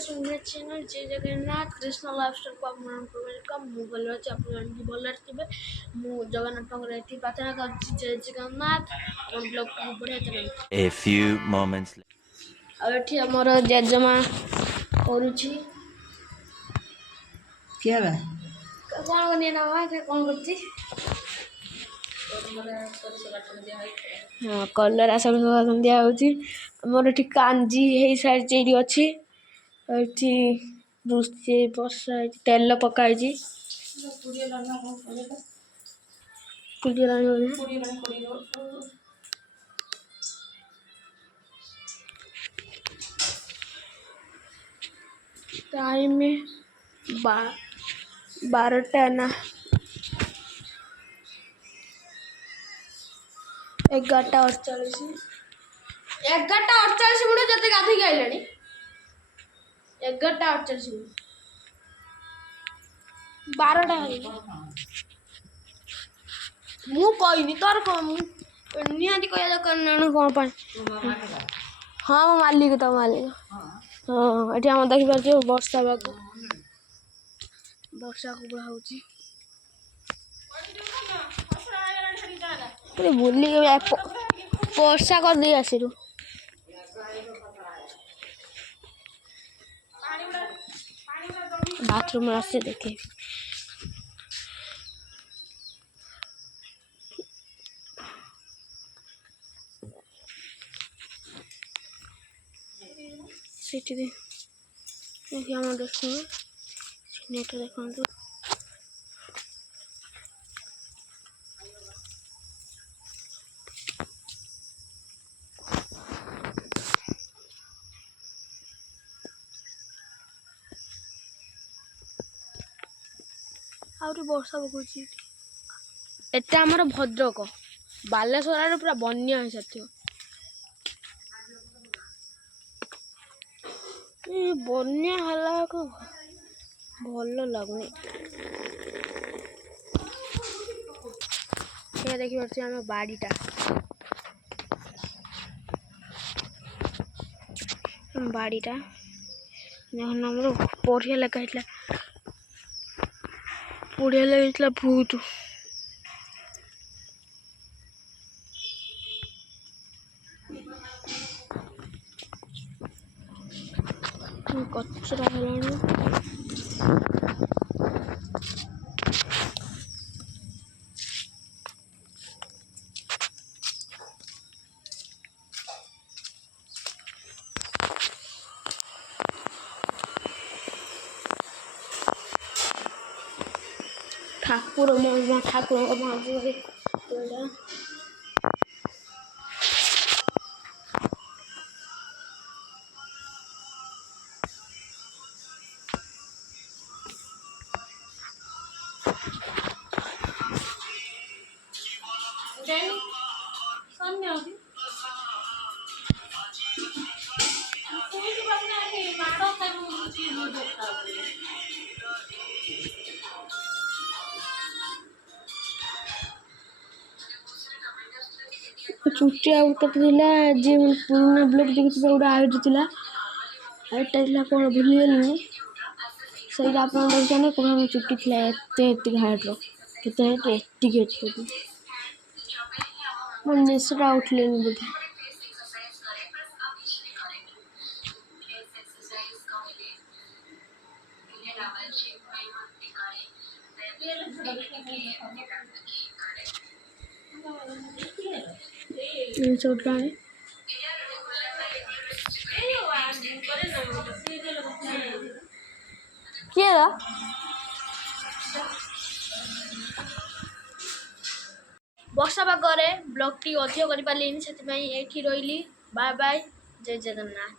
सुनने चैनल जय जगन्नाथ कृष्ण लाइफस्टाइल को आपको वेलकम मु भल अछि आप भल थे मु जगन्नाथ रे प्रार्थना कर जय जगन्नाथ और ब्लॉग को बढ़िया चले। A few moments और एठी हमर जेजमा करूची क्या बा कौन बनिए ना भाई कौन करती हाँ कलर आसम दिया होची हमर एठी कांजी हे साइड चेरी अछि एठी रुसे बसा तेल पकाई जी टाइम में 12टा ना 11:48 मिनट जते गाधी गाइलानी 11:48 मिनट 12टा मु कहनी तोर कम निहाती कह दरकार कौन पाए हाँ मो मालिक तो मालिक हाँ ये आम देखी पारे वर्षा वर्षा को बुला होची बुली वर्षा कर दे आसिरु बाथरूम में आसे देखे सिटी दे देखिए हम देखो नेट देखो तो आउरी वर्षा पकोची एटा हमर भद्रक बालेश्वर पूरा बन्या है सत्य बन्या हला को भल लगुनी ये देखि परछि हम बाड़ीटा बाड़ीटा जहन हमरो पढ़िया लगा हितला पढ़िया लगा हितला बहुत कचरा हेलानी ठाकुर ठाकुर चुट्टी आउट जी पुराना ब्लॉग देखी गोटे हाइट थी हाइटा कौन भूली गली सही आप देखने कौन चुट्टी थी एत हाइट्र के मैं निशा उठले बोधे चोटाने किए वर्षा पागे ब्लॉग टी अधिक कर पारे से रही बाय बाय जय जगन्नाथ।